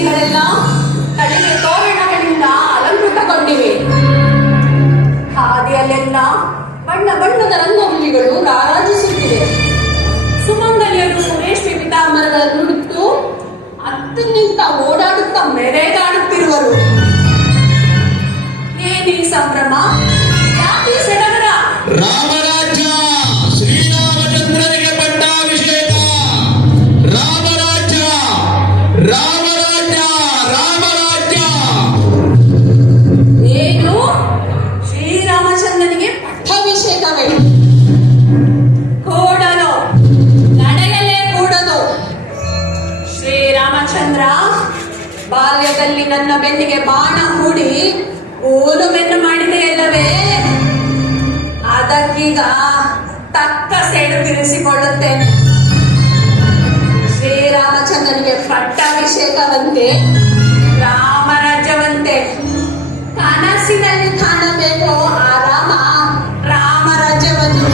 ಬೀದಿಗಳೆಲ್ಲ ಕಡೆಗೆ ತೋರಣಗಳಿಂದ ಅಲಂಕೃತಗೊಂಡಿವೆ. ಹಾದಿಯಲ್ಲೆಲ್ಲ ಬಣ್ಣ ಬಣ್ಣದ ರಂಗೋಲಿಗಳು ರಾರಾಜಿಸುತ್ತಿವೆ. ಸುಮಂಗಲಿಯರು ರೇಷ್ಮೆ ಪಿತಾಂಬರಗಳನ್ನು ಉಡುತ್ತು ಅತ್ತಿನಿಂದ ಓಡಾಡುತ್ತಾ ಮೆರೆದಾಡುತ್ತಿರುವರು. ಏನಿ ಸಂಭ್ರಮ, ಯಾಕೆ ಸಡಗರ? ರಾಮರಾಜ್ಯ ಶ್ರೀರಾಮಚಂದ್ರನಿಗೆ ಪಟ್ಟಾಭಿಷೇಕ. ರಾಮರಾಜ್ಯ ರಾಮರಾಜ್ಯ ರಾಮರಾಜ್ಯ. ಏನು? ಶ್ರೀರಾಮಚಂದ್ರನಿಗೆ ಪಟ್ಟಾಭಿಷೇಕವೇ? ಕೂಡಲು ನಡೆಯಲೇ ಕೂಡದು. ಶ್ರೀರಾಮಚಂದ್ರ ಬಾಲ್ಯದಲ್ಲಿ ನನ್ನ ಬೆನ್ನಿಗೆ ಬಾಣ ಹೂಡಿ ಓಲುಮೆನ್ನು ಮಾಡಿದೆಯಲ್ಲವೇ, ಅದಕ್ಕೀಗ ತಕ್ಕ ಸೇಡು ತೀರಿಸಿಕೊಳ್ಳುತ್ತೇನೆ. ಶ್ರೀರಾಮಚಂದ್ರನಿಗೆ ಪಟ್ಟಾಭಿಷೇಕವಂತೆ, ರಾಮರಾಜ್ಯವಂತೆ. ಕನಸಿನಲ್ಲಿ ಕಾಣಬೇಕು ಆ ರಾಮ ರಾಮರಾಜ್ಯವನ್ನು.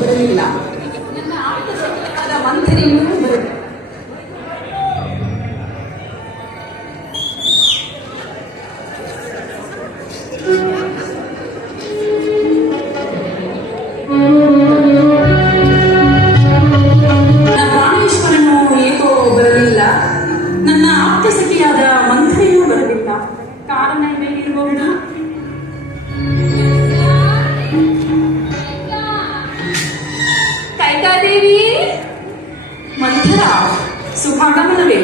ಬರಲಿಲ್ಲ. ನನ್ನ ಆಪ್ತ ಸಚಿವರಾದ ಮಂತ್ರಿಯೂ ಬರಲಿಲ್ಲ. ರಾಮೇಶ್ವರನು ಏಕೋ ಬರಲಿಲ್ಲ. ನನ್ನ ಆಪ್ತ ಸಖಿಯಾದ ಮಂತ್ರಿಯೂ ಬರಲಿಲ್ಲ. ಕಾರಣ ಏನಿರಬಹುದು? ಕೈಕಾದೇವಿ, ಮಂಥರ, ಸುಭಾಗಮನವೇ,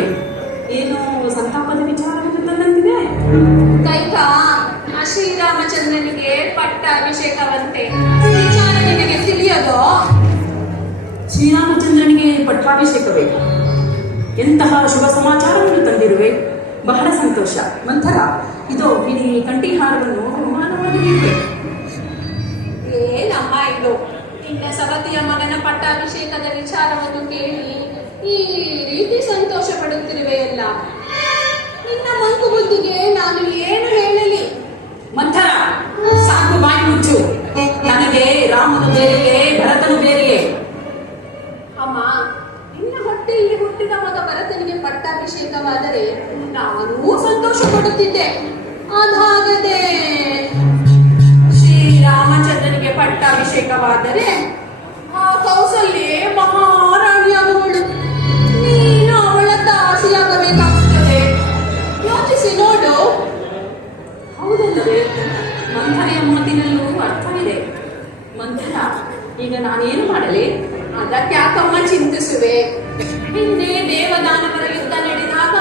ಏನು ಸಂತಾಪದ ವಿಚಾರವನ್ನು ತಂದಂತಿದೆ? ಕೈಕಾ, ಶ್ರೀರಾಮಚಂದ್ರನಿಗೆ ಪಟ್ಟಾಭಿಷೇಕವಂತೆ. ವಿಚಾರ ನಿನಗೆ ತಿಳಿಯೋದು? ಶ್ರೀರಾಮಚಂದ್ರನಿಗೆ ಪಟ್ಟಾಭಿಷೇಕವೇ? ಎಂತಹ ಶುಭ ಸಮಾಚಾರವನ್ನು ತಂದಿರುವೆ. ಬಹಳ ಸಂತೋಷ. ಮಂಥರ, ಇದು ಇಡೀ ಕಂಠೀಹಾರವನ್ನು ಬಹುಮಾನವಾಗಿ ನೀಡಿದೆ. ಏನಮ್ಮ ಇದು? ನಿನ್ನ ಸವತಿಯ ಮಗನ ಪಟ್ಟಾಭಿಷೇಕದ ವಿಚಾರವನ್ನು ಕೇಳಿ ರಾಮನು ಬೇರೆಯೇ ಭರತನು ಬೇರೆಯೇ? ಅಮ್ಮ, ನಿನ್ನ ಹೊಟ್ಟೆಯಲ್ಲಿ ಹುಟ್ಟಿದ ಮಗ ಭರತನಿಗೆ ಪಟ್ಟಾಭಿಷೇಕವಾದರೆ ನಾನೂ ಸಂತೋಷ ಪಡುತ್ತಿದ್ದೆ. ಅದಾಗದೆ ಶ್ರೀರಾಮಚಂದ್ರನಿಗೆ ಪಟ್ಟಾಭಿಷೇಕವಾದರೆ ಆ ಕೌಸಲ್ಯೆ ಮಹಾರಾಣಿಯಾಗುವಳು. ನೀನು ಅವಳ ದಾಸಿಯಾಗಬೇಕಾಗುತ್ತದೆ. ಯೋಚಿಸಿ ನೋಡು. ಹೌದಲ್ಲವೇ? ಮಂಥರೆಯ ಮಾತಿನಲ್ಲೂ ಅರ್ಥವಿದೆ. ಮಂಥರ, ಈಗ ನಾನೇನು ಮಾಡಲಿ? ಅದಕ್ಕೆ ಯಾಕಮ್ಮ ಚಿಂತಿಸುವೆ? ಹಿಂದೆ ದೇವದಾನವರ ಯುದ್ಧ ನಡೆದಾಗ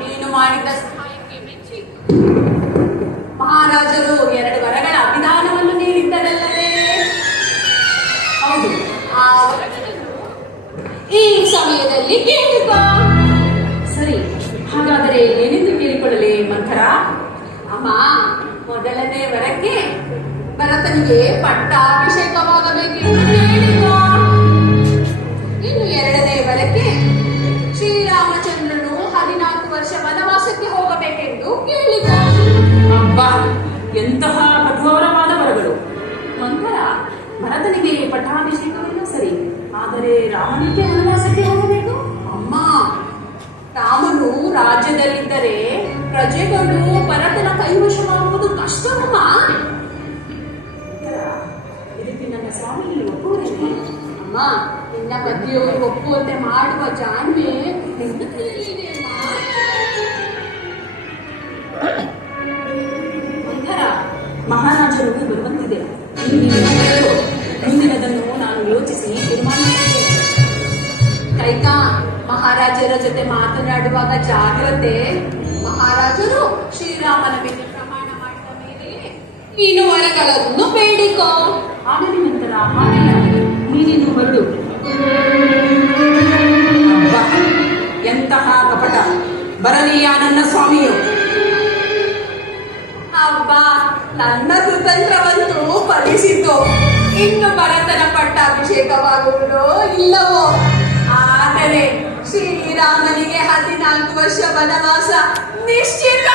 ನೀನು ಮಾಡಿದ ಸಹಾಯಕ್ಕೆ ಮೆಚ್ಚಿ ಮಹಾರಾಜರು 2 ವರಗಳ ಅಭಿದಾನವನ್ನು ನೀಡಿದ್ದರಲ್ಲವೇ? ಹೌದು. ಆ ವರಗಳನ್ನು ಈ ಸಮಯದಲ್ಲಿ ಕೇಳಿಕೋ. ಸರಿ, ಹಾಗಾದರೆ ಏನೆಂದು ಕೇಳಿಕೊಳ್ಳಲಿ ಮಂಥರ? ಅಮ್ಮ, ಮೊದಲನೇ ವರಕ್ಕೆ ಭರತನಿಗೆ ಪಟ್ಟಾಭಿಷೇಕವಾಗಬೇಕೆಂದು ಕೇಳಿಕೋ. ಇನ್ನು 2ನೇ ವರಕ್ಕೆ ಶ್ರೀರಾಮಚಂದ್ರನು 14 ವರ್ಷ ವನವಾಸಕ್ಕೆ ಹೋಗಬೇಕೆಂದು ಕೇಳಿಕೋ. ಅಬ್ಬಾ, ಎಂತಹ ಕಠೋರವಾದ ವರಗಳು! ಮಂಥರ, ಭರತನಿಗೆ ಪಟ್ಟಾಭಿಷೇಕವೆಲ್ಲ ಸರಿ, ಆದರೆ ರಾಮನಿಗೆ ವನವಾಸಕ್ಕೆ ಹೋಗಬೇಕು? ಅಮ್ಮ, ರಾಮನು ರಾಜ್ಯದಲ್ಲಿದ್ದರೆ ಪ್ರಜೆಗಳು ಭರತನ ಕೈವಶವಾಗುವುದು ಕಷ್ಟವಮ್ಮ. ಇದಕ್ಕೆ ನನ್ನ ಸ್ವಾಮಿ ಒಪ್ಪುವುದಿಲ್ಲ. ಅಮ್ಮ, ನಿನ್ನ ಪತಿಯು ಒಪ್ಪುವಂತೆ ಮಾಡುವ ಜಾಣ್ಮೆ ನಿನ್ನ ಕೈಯಲ್ಲಿದೆ ಅಮ್ಮ. ಮಂಥರ, ಮಹಾರಾಜರು ಬರುವಂತಿದೆ. ಮುಂದಿನದನ್ನು ನಾನು ಯೋಚಿಸಿ ತೀರ್ಮಾನಿಸುತ್ತೇನೆ. ಕೈಕಾ, ಮಹಾರಾಜರ ಜೊತೆ ಮಾತನಾಡುವಾಗ ಜಾಗ್ರತೆ. ಮಹಾರಾಜರು ಶ್ರೀರಾಮನ ಮೇಲೆ ಪ್ರಮಾಣ ಮಾಡಿದ ಮೇಲೆ ನೀನು ವರಗಳನ್ನು ಬೇಡಿಕೋ. ಆಗಲಿ ಮಂಥರ, ಹಾಗೆಲ್ಲ ನೀನೇನು ಹೊರಡು. ಅಬ್ಬಾ, ಎಂತಹ ಕಪಟ! ಬರಲಿಯಾ ನನ್ನ ಸ್ವಾಮಿಯು? ಅಬ್ಬಾ, ನನ್ನ ಕುತಂತ್ರವಂತೂ ಫಲಿಸಿತು. ಇನ್ನು ಭರತನ ಪಟ್ಟಾಭಿಷೇಕವಾಗುವುದೋ ಇಲ್ಲವೋ? ಆದರೆ ಶ್ರೀರಾಮನಿಗೆ 14 ವರ್ಷ ವನವಾಸ ನಿಶ್ಚಿತ.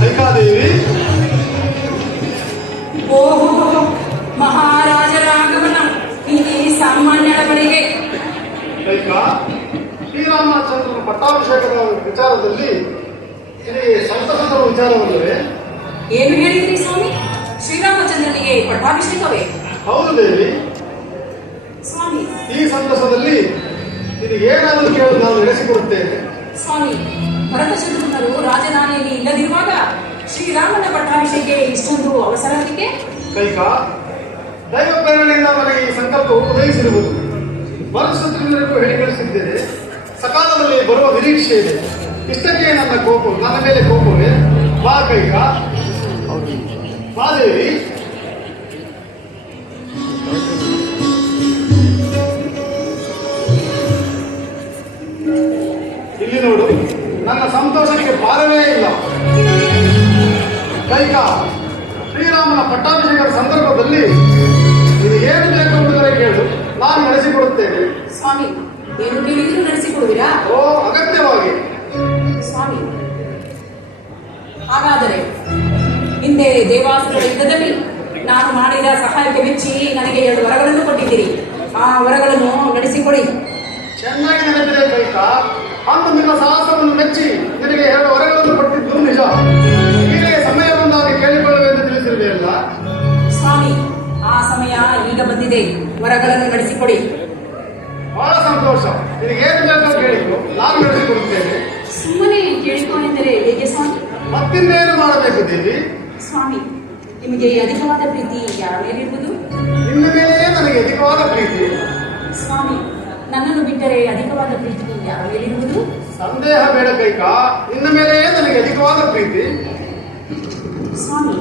ಕೈಕಾದೇವಿ, ಓಹೋ, ಮಹಾರಾಜರ ಆಗಮನ ಈ ಸಾಮಾನ್ಯರ ಬಳಿಗೆ. ಕೈಕಾ, ಶ್ರೀರಾಮಚಂದ್ರನ ಪಟ್ಟಾಭಿಷೇಕದ ವಿಚಾರದಲ್ಲಿ ಇದು ಸಂತಸದ ವಿಚಾರವಲ್ಲವೇ? ಏನು ಹೇಳಿದ್ರಿ ಸ್ವಾಮಿ? ಶ್ರೀರಾಮಚಂದ್ರನಿಗೆ ಪಟ್ಟಾಭಿಷೇಕವೇ? ಹೌದು ದೇವಿ. ಸ್ವಾಮಿ, ಈ ಸಂತಸದಲ್ಲಿ ಇದು ಏನಾದರೂ ಕೇಳಿ ನಾನು ನಡೆಸಿಕೊಡುತ್ತೇನೆ. ಸ್ವಾಮಿ, ಭರತ ಶತ್ರುಘ್ನರು ರಾಜಧಾನಿಯಲ್ಲಿ ಇಲ್ಲದಿರುವಾಗ ಶ್ರೀರಾಮನ ಪಟ್ಟಾಭಿಷೇಕ ಇಷ್ಟೊಂದು ಅವಸರಕ್ಕೆ? ಕೈಕಾ, ದೈವ ಪ್ರೇರಣೆಯಿಂದ ನನಗೆ ಈ ಸಂಕಲ್ಪವು ಉದಯಿಸಿರುವುದು. ಭರತಶತ್ರುಘ್ನರಿಗೂ ಹೇಳಿ ಕಳಿಸಿದ್ದೇನೆ. ಸಕಾಲದಲ್ಲಿ ಬರುವ ನಿರೀಕ್ಷೆ ಇದೆ. ಇಷ್ಟಕ್ಕೆ ನನ್ನ ಮೇಲೆ ಕೋಪವೇ? ಬಾ ಕೈಕಾ, ಬಾ ದೇವಿ. ಇಲ್ಲಿ ನೋಡು, ನನ್ನ ಸಂತೋಷಕ್ಕೆ ಪಾರವೇ ಇಲ್ಲ. ಕೈಕಾ, ಶ್ರೀರಾಮನ ಪಟ್ಟಾಭಿಷೇಕದ ಸಂದರ್ಭದಲ್ಲಿ ಇದು ಏನು ಬೇಕು ಎಂಬುದನ್ನು ಕೇಳು, ನಾನು ನಡೆಸಿಕೊಡುತ್ತೇನೆ. ಸ್ವಾಮಿ, ಏನು ಕೇಳಿದ್ರು ನಡೆಸಿಕೊಡುವಿರಾ? ಓ, ಅಗತ್ಯವಾಗಿ. ಸ್ವಾಮಿ, ಹಾಗಾದರೆ ಹಿಂದೆ ದೇವಾಸುರ ಯುದ್ಧದಲ್ಲಿ ನಾನು ಮಾಡಿದ ಸಹಾಯಕ್ಕೆ ಮೆಚ್ಚಿ ನನಗೆ 2 ವರಗಳನ್ನು ಕೊಟ್ಟಿದ್ದೀರಿ. ಆ ವರಗಳನ್ನು ನಡೆಸಿಕೊಡಿ. ಚೆನ್ನಾಗಿ ನೆನಪಿದೆ ಕೈಕಾ. ಅಂದು ನಿನ್ನ ಸಾಹಸವನ್ನು ಮೆಚ್ಚಿ ನಿನಗೆ 2 ವರಗಳನ್ನು ಕೊಟ್ಟಿದ್ದು ನಿಜ. ಈಗಲೇ ಸಮಯ ಬಂದಾಗ ಕೇಳಿಕೊಳ್ಳುವೆ ಎಂದು ತಿಳಿಸಿರುವೆಯಲ್ಲ. ಸ್ವಾಮಿ, ಆ ಸಮಯ ಈಗ ಬಂದಿದೆ. ವರಗಳನ್ನು ನಡೆಸಿಕೊಡಿ. ಬಹಳ ಸಂತೋಷ. ನಿನಗೇನು ಬೇಕೋ ಕೇಳಿಕೊ, ನಾನು ನಡೆಸಿಕೊಡುತ್ತೇನೆ. ಸುಮ್ಮನೆ ಕೇಳಿಕೊಂಡಿದ್ದರೆ ಹೇಗೆ ಸ್ವಾಮಿ? ಮತ್ತಿನ್ನೇನು ಮಾಡಬೇಕು ದೇವಿ? ಸ್ವಾಮಿ, ನಿಮಗೆ ಅಧಿಕವಾದ ಪ್ರೀತಿ ಯಾರ ಮೇಲಿರುವುದು? ನಿನ್ನ ಮೇಲೆಯೇ ನನಗೆ ಅಧಿಕವಾದ ಪ್ರೀತಿ. ಸ್ವಾಮಿ, ನನ್ನನ್ನು ಬಿಟ್ಟರೆ ಅಧಿಕವಾದ ಪ್ರೀತಿ ಯಾರ ಮೇಲಿರುವುದು? ಸಂದೇಹ ಬೇಡ ಕೈಕಾ, ನಿನ್ನ ಮೇಲೆಯೇ ನನಗೆ ಅಧಿಕವಾದ ಪ್ರೀತಿ. ಸ್ವಾಮಿ,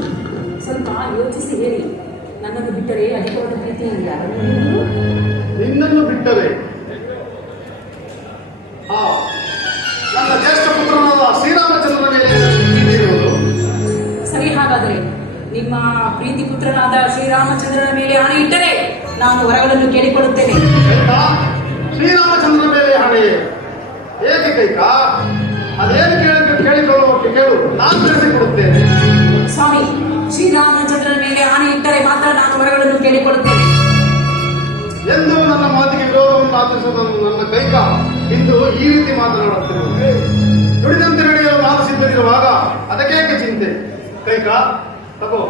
ಸ್ವಲ್ಪ ಯೋಚಿಸಿ ಹೇಳಿ. ನನ್ನನ್ನು ಬಿಟ್ಟರೆ ಅಧಿಕವಾದ ಪ್ರೀತಿ ಇಲ್ಲ. ನಿನ್ನನ್ನು ಬಿಟ್ಟರೆ ನನ್ನ ಜ್ಯೇಷ್ಠ ಪುತ್ರನಾದ ಶ್ರೀರಾಮಚಂದ್ರನ ಮೇಲೆ ಪ್ರೀತಿ ಇರುವುದು. ಸರಿ, ಹಾಗಾದರೆ ನಿಮ್ಮ ಪ್ರೀತಿ ಪುತ್ರನಾದ ಶ್ರೀರಾಮಚಂದ್ರನ ಮೇಲೆ ಆಣೆ ಇಟ್ಟರೆ ನಾನು ವರಗಳನ್ನು ಕೇಳಿಕೊಳ್ಳುತ್ತೇನೆ. ಕೈಕಾ, ಶ್ರೀರಾಮಚಂದ್ರನ ಮೇಲೆ ಹಣೆ ಏಕೆ ಕೈಕ? ಅದೇನು ಕೇಳಿಕೊಳ್ಳುವಷ್ಟು ಕೇಳು, ನಾನು ತಿಳಿಸಿಕೊಡುತ್ತೇನೆ. ಸ್ವಾಮಿ, ಶ್ರೀರಾಮಚಂದ್ರನ ಮೇಲೆ ಆಣೆ ಇಟ್ಟರೆ ಮಾತ್ರ ನಾನು ವರಗಳನ್ನು ಕೇಳಿಕೊಳ್ಳುತ್ತೇನೆ ಎಂದು ನನ್ನ ಮಾತಿಗೆ ವಿರೋಧವನ್ನು ಆಚರಿಸಿದ ನನ್ನ ಕೈಕ ಇಂದು ಈ ರೀತಿ ಮಾತನಾಡುತ್ತಿರುವುದು. ನುಡಿದಂತೆ ನಡೆಯಲು ನಾನು ಸಿದ್ಧರಿರುವಾಗ ಅದಕ್ಕೇಕೆ ಚಿಂತೆ? ಕೈಕ, ತಗೋ,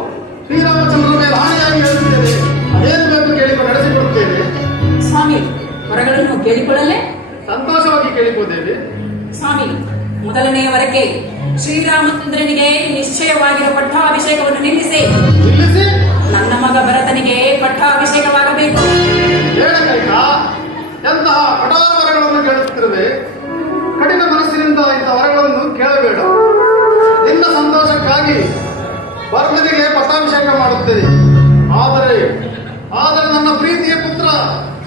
ಶ್ರೀರಾಮಚಂದ್ರನ ಮೇಲೆ ಹಾನಿಯಾಗಿ ಹೇಳುತ್ತೇನೆ. ಅದೇನು ಬೇಕು ಕೇಳಿಕೊಂಡು ನಡೆಸಿಕೊಡುತ್ತೇನೆ. ಸ್ವಾಮಿ, ವರಗಳನ್ನು ಕೇಳಿಕೊಳ್ಳಲೇ? ಸಂತೋಷವಾಗಿ ಕೇಳಿಕೊಳ್ಳುತ್ತೇವೆ. ಸ್ವಾಮಿ, ಮೊದಲನೆಯ ವರಕ್ಕೆ ಶ್ರೀರಾಮಚಂದ್ರನಿಗೆ ನಿಶ್ಚಯವಾಗಿರುವ ಪಟ್ಟಾಭಿಷೇಕವನ್ನು ನಿಲ್ಲಿಸಿ ನಿಲ್ಲಿಸಿ ನನ್ನ ಮಗ ಭರತನಿಗೆ ಪಟ್ಟಾಭಿಷೇಕವಾಗಬೇಕು. ಹೇಳ ಕೈಕ, ಎಂತಹ ಕಠೋರ ವರಗಳನ್ನು ಕೇಳುತ್ತಿರುವೆ. ಕಠಿಣ ಮನಸ್ಸಿನಿಂದ ಇಂಥ ವರಗಳನ್ನು ಕೇಳಬೇಡ. ನಿನ್ನ ಸಂತೋಷಕ್ಕಾಗಿ ಭರತನಿಗೆ ಪಟ್ಟಾಭಿಷೇಕ ಮಾಡುತ್ತೇನೆ. ಆದರೆ ನನ್ನ ಪ್ರೀತಿಯ ಪುತ್ರ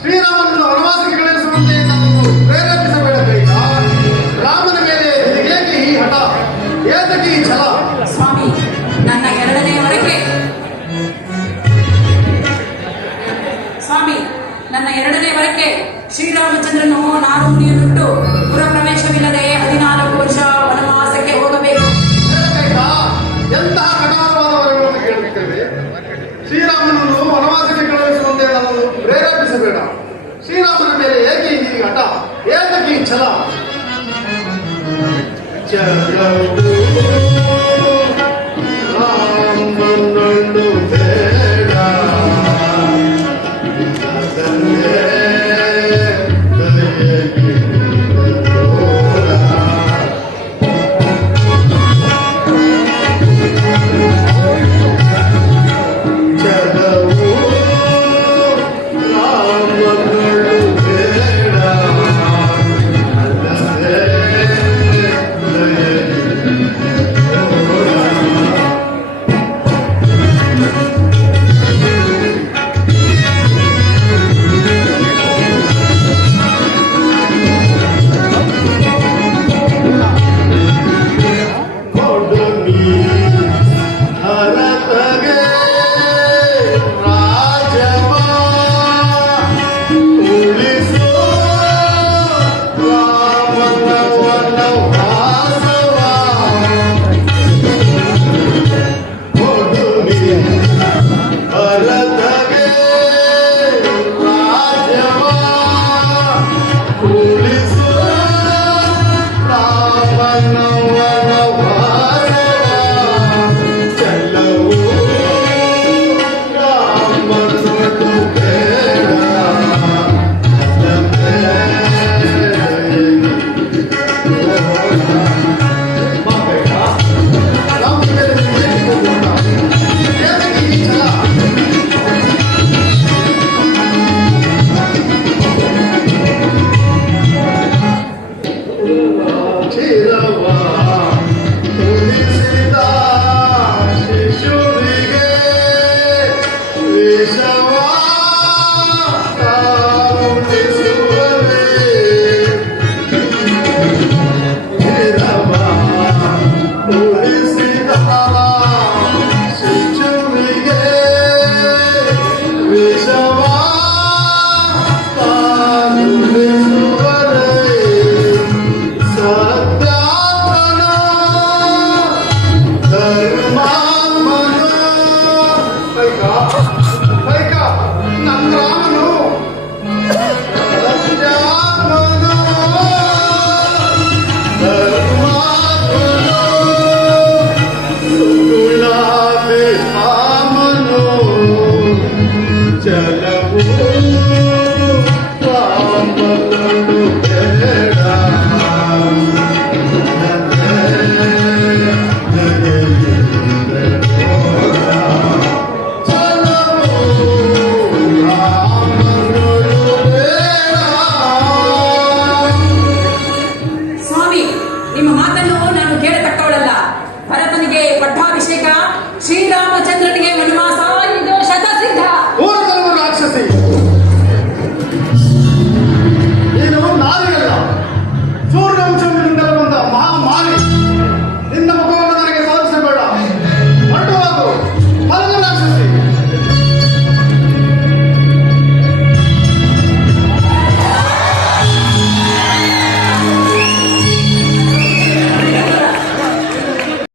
ಶ್ರೀರಾಮನನ್ನು ವನವಾಸಕ್ಕೆ ಕಳುಹಿಸುವಂತೆ ನನ್ನನ್ನು ಪ್ರೇರೇಪಿಸಬೇಡ ಕೈಕ. ರಾಮನ ಮೇಲೆ ನಿನಗೇಕೆ ಈ ಹಠ, ಏತಕ್ಕೆ ಈ ಛಲ? ಸ್ವಾಮಿ, ನನ್ನ ಎರಡನೆಯ ವರಕ್ಕೆ ಶ್ರೀರಾಮಚಂದ್ರನು ನಾನು ಮುನಿಯನ್ನುಟ್ಟು ಪುರ ಪ್ರವೇಶವಿಲ್ಲದೆ 14 ವರ್ಷ ವನವಾಸಕ್ಕೆ ಹೋಗಬೇಕು. ಎಂತಹ ಕಠೋರವಾದವರನ್ನು ಕೇಳುತ್ತೇವೆ. ಶ್ರೀರಾಮನನ್ನು ವನವಾಸಕ್ಕೆ ಕಳುಹಿಸುವಂತೆ ನನ್ನನ್ನು ಪ್ರೇರೇಪಿಸಬೇಡ. ಶ್ರೀರಾಮನ ಮೇಲೆ ಏಕೆ ಈ ಹಠ, ಏತಕ್ಕೆ ಈ ಛಲ? ರಾಮನನ್ನು ಬೇಡ ಸ್ವಾಮಿ, ನಿಮ್ಮ ಮಾತನ್ನು ನಾನು ಕೇಳತಕ್ಕವಳಲ್ಲ. ಭರತನಿಗೆ